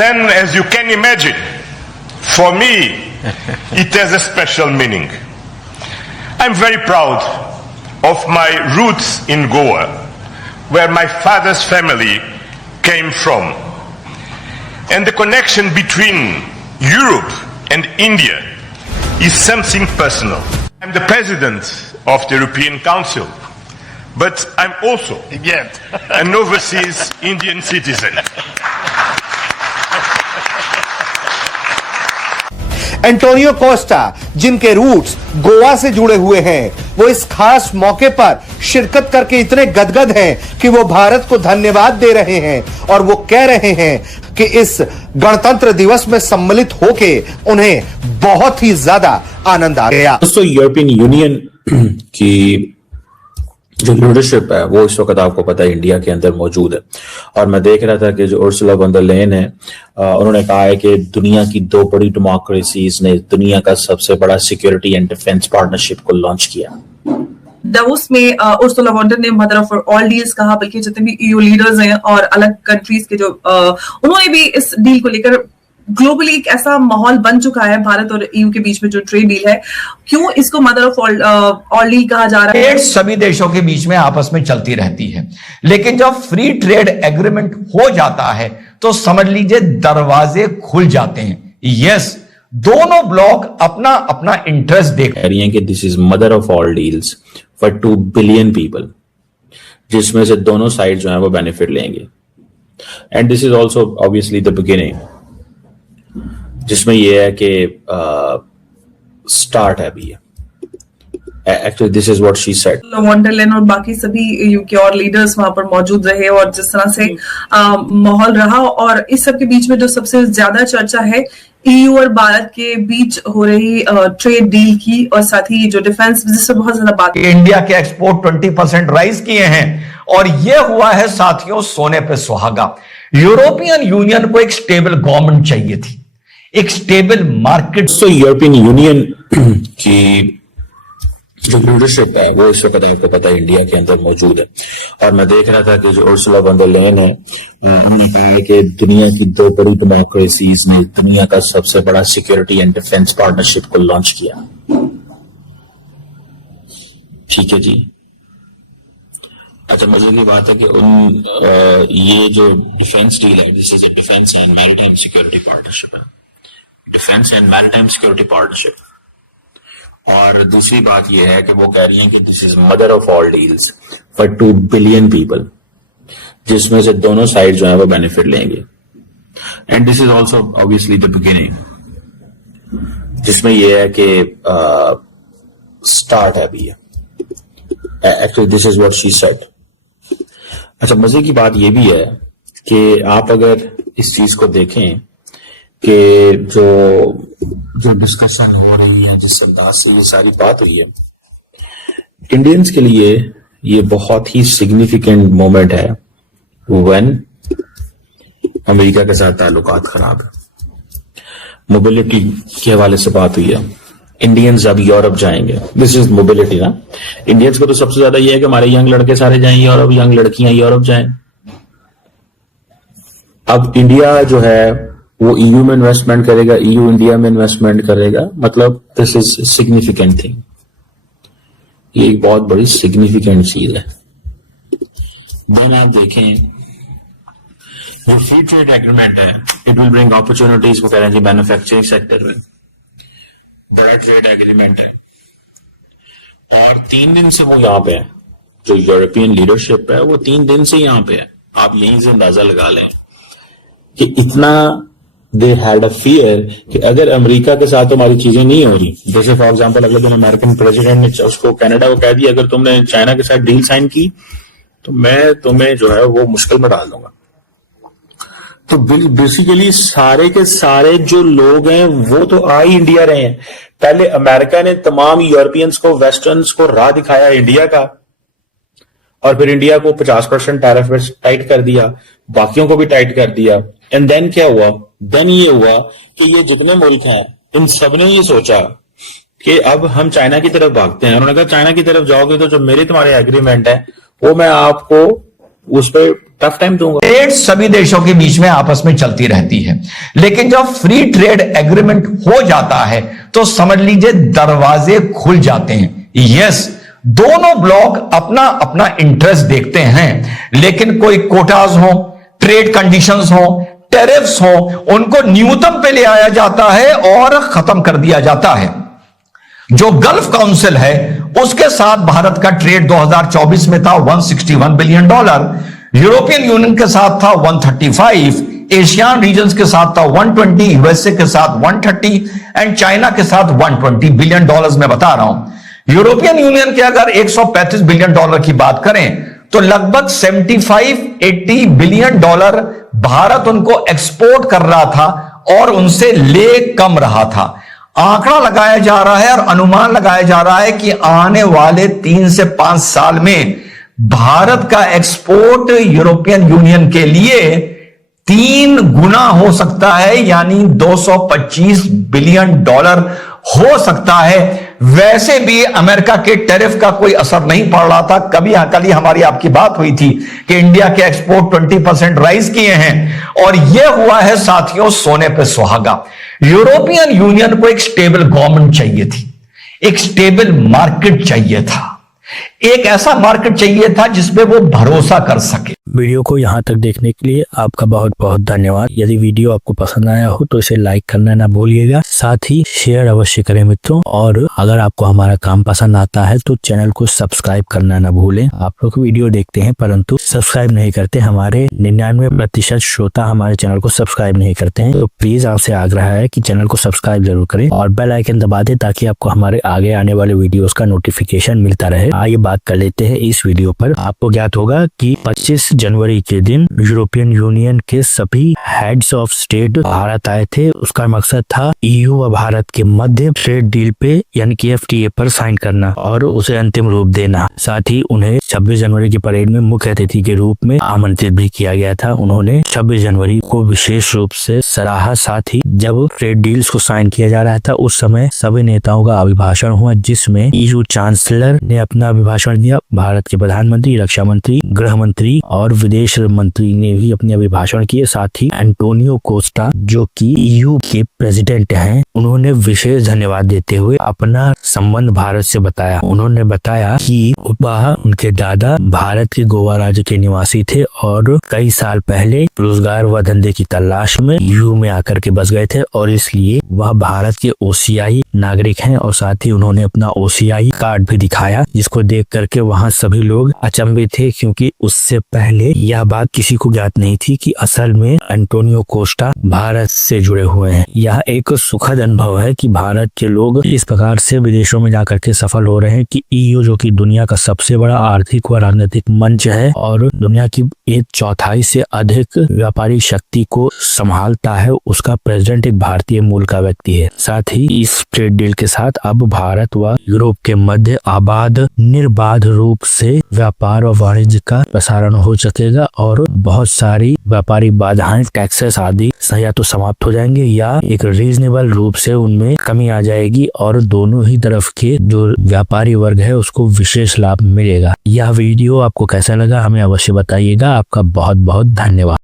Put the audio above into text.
then, as you can imagine, for me, it has a special meaning. I'm very proud of my roots in Goa, where my father's family came from. And the connection between Europe and India is something personal. I'm the president of the European Council, but I'm also an overseas Indian citizen. Antonio Costa, जिनके roots Goa से जुड़े हुए हैं, वो इस खास मौके पर शिरकत करके इतने गदगद हैं कि वो भारत को धन्यवाद दे रहे हैं और वो कह रहे हैं कि इस गणतंत्र दिवस में सम्मिलित होके उन्हें बहुत ही ज्यादा आनंद आ गया। दोस्तों, यूरोपियन यूनियन की जो लीडरशिप है वो इस वक्त आपको पता है इंडिया के अंदर मौजूद है। और मैं देख रहा था कि जो उर्सुला वॉन डर लेयन है, उन्होंने कहा है कि दुनिया की दो बड़ी डेमोक्रेसीज ने दुनिया का सबसे बड़ा सिक्योरिटी एंड डिफेंस पार्टनरशिप को लॉन्च किया। दावोस में उर्सुला वॉन डर ने मदर ऑफ ऑल डील्स कहा, बल्कि जितने भी ईयू लीडर्स हैं और अलग कंट्रीज के जो उन्होंने भी इस डील को लेकर ग्लोबली एक ऐसा माहौल बन चुका है भारत और ईयू के बीच में जो ट्रेड डील है, क्यों इसको मदर ऑफ ऑल डील कहा जा रहा है? सभी देशों के बीच में आपस में चलती रहती है, लेकिन जब फ्री ट्रेड एग्रीमेंट हो जाता है तो समझ लीजिए दरवाजे खुल जाते हैं। यस, दोनों ब्लॉक अपना अपना इंटरेस्ट देख रही हैं कि this is mother of all deals for 2 billion people, जिसमें से दोनों साइड जो है वो बेनिफिट लेंगे। And this is also obviously the beginning, जिसमें यह है कि स्टार्ट है अभी। Actually this is what she said. Von der Leyen और बाकी सभी ईयू के और लीडर्स वहां पर मौजूद रहे और जिस तरह से माहौल रहा, और इस सब के बीच में जो सबसे ज्यादा चर्चा है ईयू और भारत के बीच हो रही ट्रेड डील की, और साथ ही जो डिफेंस बिजनेस पर बहुत ज्यादा बात। इंडिया के एक्सपोर्ट 20% राइज किए हैं और यह हुआ है साथियों सोने पे सुहागा। यूरोपियन यूनियन को एक स्टेबल गवर्नमेंट चाहिए थी, एक स्टेबल मार्केट। तो यूरोपियन यूनियन की जो लीडरशिप है वो इस वक्त आपको पता है इंडिया के अंदर मौजूद है। और मैं देख रहा था कि जो उर्सुला वॉन डर लेयन है, उन्होंने कहा है कि दुनिया की दो बड़ी डेमोक्रेसीज ने दुनिया का सबसे बड़ा सिक्योरिटी एंड डिफेंस पार्टनरशिप को लॉन्च किया। ठीक है जी। अच्छा, मजे की बात है कि ये जो डिफेंस डील है, this is a defence and maritime security partnership है, defence and maritime security partnership. और दूसरी बात यह है कि वो कह रही हैं कि this is mother of all deals for 2 billion people, जिसमें से दोनों साइड जो है वो बेनिफिट लेंगे। And this is also obviously the beginning, जिसमें यह है कि स्टार्ट है अभी। Actually this is what she said. अच्छा, मजे की बात यह भी है कि आप अगर इस चीज को देखें कि जो डिस्कशन हो रही है, जिस अंदाज से ये सारी बात हुई है, इंडियंस के लिए ये बहुत ही सिग्निफिकेंट मोमेंट है व्हेन अमेरिका के साथ ताल्लुकात खराब है। मोबिलिटी के हवाले से बात हुई है, इंडियंस अब यूरोप जाएंगे, दिस इज मोबिलिटी ना। इंडियंस को तो सबसे ज्यादा ये है कि हमारे यंग लड़के सारे जाएं यूरोप, यंग लड़कियां यूरोप जाएं। अब इंडिया जो है वो ईयू में इन्वेस्टमेंट करेगा, ईयू इंडिया में इन्वेस्टमेंट करेगा, मतलब दिस इज सिग्निफिकेंट थिंग। ये एक बहुत बड़ी सिग्निफिकेंट चीज है। देन आप देखें जो फ्री ट्रेड एग्रीमेंट है, it will bring opportunities for energy manufacturing sector में। बड़ा ट्रेड एग्रीमेंट है और 3 दिन से वो यहाँ पे है। जो यूरोपियन लीडरशिप है वो 3 दिन से यहाँ पे है। आप यहीं से अंदाजा लगा लें कि इतना दे हैड अ फियर कि अगर अमेरिका के साथ हमारी चीजें नहीं हो रही, जैसे फॉर एग्जांपल अगले दिन अमेरिकन प्रेसिडेंट ने उसको कनाडा को कह दिया अगर तुमने चाइना के साथ डील साइन की तो मैं तुम्हें जो है वो मुश्किल में डाल दूंगा। तो बेसिकली सारे के सारे जो लोग हैं वो तो आ ही इंडिया रहे हैं। पहले अमेरिका ने तमाम यूरोपियंस को, वेस्टर्न्स को राह दिखाया इंडिया का, और फिर इंडिया को 50% टैरिफ टाइट कर दिया, बाकियों को भी टाइट कर दिया। एंड देन क्या हुआ? देन ये हुआ कि ये जितने मुल्क हैं इन सब ने ये सोचा कि अब हम चाइना की तरफ भागते हैं। उन्होंने कहा चाइना की तरफ जाओगे तो जो मेरे तुम्हारे एग्रीमेंट है वो मैं आपको उस पर टफ टाइम दूंगा। ट्रेड सभी देशों के बीच में आपस में चलती रहती है, लेकिन जब फ्री ट्रेड एग्रीमेंट हो जाता है तो समझ लीजिए दरवाजे खुल जाते हैं। यस, दोनों ब्लॉक अपना अपना इंटरेस्ट देखते हैं, लेकिन कोई कोटाज हो, ट्रेड कंडीशंस हो, टैरिफ्स हो, उनको न्यूनतम पे ले आया जाता है और खत्म कर दिया जाता है। जो गल्फ काउंसिल है उसके साथ भारत का ट्रेड 2024 में था $161 बिलियन, यूरोपियन यूनियन के साथ था 135, एशियान रीजन्स के साथ था 120, यूएसए के साथ 130 एंड चाइना के साथ 120 बिलियन डॉलर्स में बता रहा हूं। यूरोपियन यूनियन के अगर $135 बिलियन की बात करें तो लगभग 75-80 बिलियन डॉलर भारत उनको एक्सपोर्ट कर रहा था और उनसे ले कम रहा था। आंकड़ा लगाया जा रहा है और अनुमान लगाया जा रहा है कि आने वाले 3 से 5 साल में भारत का एक्सपोर्ट यूरोपियन यूनियन के लिए 3 गुना हो सकता है, यानी $225 बिलियन हो सकता है। वैसे भी अमेरिका के टैरिफ का कोई असर नहीं पड़ रहा था। कल ही हमारी आपकी बात हुई थी कि इंडिया के एक्सपोर्ट 20% राइज किए हैं और यह हुआ है साथियों सोने पे सुहागा। यूरोपियन यूनियन को एक स्टेबल गवर्नमेंट चाहिए थी, एक स्टेबल मार्केट चाहिए था, एक ऐसा मार्केट चाहिए था जिसपे वो भरोसा कर सके। वीडियो को यहाँ तक देखने के लिए आपका बहुत बहुत धन्यवाद। यदि वीडियो आपको पसंद आया हो तो इसे लाइक करना ना भूलिएगा, साथ ही शेयर अवश्य करें मित्रों। और अगर आपको हमारा काम पसंद आता है तो चैनल को सब्सक्राइब करना ना भूलें। आप लोग वीडियो देखते हैं परंतु सब्सक्राइब नहीं करते, हमारे 99% श्रोता हमारे चैनल को सब्सक्राइब नहीं करते हैं, तो प्लीज आपसे आग्रह है कि चैनल को सब्सक्राइब जरूर करें और बेल आइकन दबा दें ताकि आपको हमारे आगे आने वाले वीडियोस का नोटिफिकेशन मिलता रहे। आइए बात कर लेते हैं इस वीडियो पर। आपको ज्ञात होगा कि 25 जनवरी के दिन यूरोपियन यूनियन के सभी हेड्स ऑफ स्टेट भारत आए थे। उसका मकसद था ईयू व भारत के मध्य ट्रेड डील पे यानी कि FTA पर साइन करना और उसे अंतिम रूप देना। साथ ही उन्हें 26 जनवरी की परेड में मुख्य अतिथि के रूप में आमंत्रित भी किया गया था। उन्होंने 26 जनवरी को विशेष रूप से सराहा। साथ ही जब ट्रेड डील्स को साइन किया जा रहा था उस समय सभी नेताओं का अभिभाषण हुआ, जिसमें ईयू चांसलर ने अपना अभिभाषण दिया, भारत के प्रधानमंत्री, रक्षा मंत्री, गृह मंत्री और विदेश मंत्री ने भी अपने अभिभाषण किए। साथ ही एंटोनियो कोस्टा जो कि ईयू के प्रेसिडेंट हैं, उन्होंने विशेष धन्यवाद देते हुए अपना संबंध भारत से बताया। उन्होंने बताया कि वह उनके दादा भारत के गोवा राज्य के निवासी थे और कई साल पहले रोजगार व धंधे की तलाश में ईयू में आकर के बस गए थे और इसलिए वह भारत के OCI नागरिक हैं। और साथ ही उन्होंने अपना OCI कार्ड भी दिखाया, जिसको देख करके वहाँ सभी लोग अचंभित थे, क्योंकि उससे पहले यह बात किसी को ज्ञात नहीं थी कि असल में एंटोनियो कोस्टा भारत से जुड़े हुए हैं। यह एक सुखद अनुभव है कि भारत के लोग इस प्रकार से विदेशों में जाकर के सफल हो रहे हैं कि ईयू जो कि दुनिया का सबसे बड़ा आर्थिक व राजनीतिक मंच है और दुनिया की 1/4 से अधिक व्यापारिक शक्ति को संभालता है, उसका प्रेसिडेंट एक भारतीय मूल का व्यक्ति है। साथ ही इस ट्रेड डील के साथ अब भारत व यूरोप के मध्य आबाद निर्बाध रूप से व्यापार और वाणिज्य का प्रसारण हो सकेगा और बहुत सारी व्यापारिक बाधाएं, टैक्सेस आदि या तो समाप्त हो जाएंगे या एक रीजनेबल रूप से उनमें कमी आ जाएगी और दोनों ही तरफ के जो व्यापारी वर्ग है उसको विशेष लाभ मिलेगा। यह वीडियो आपको कैसा लगा हमें अवश्य बताइएगा। आपका बहुत बहुत धन्यवाद।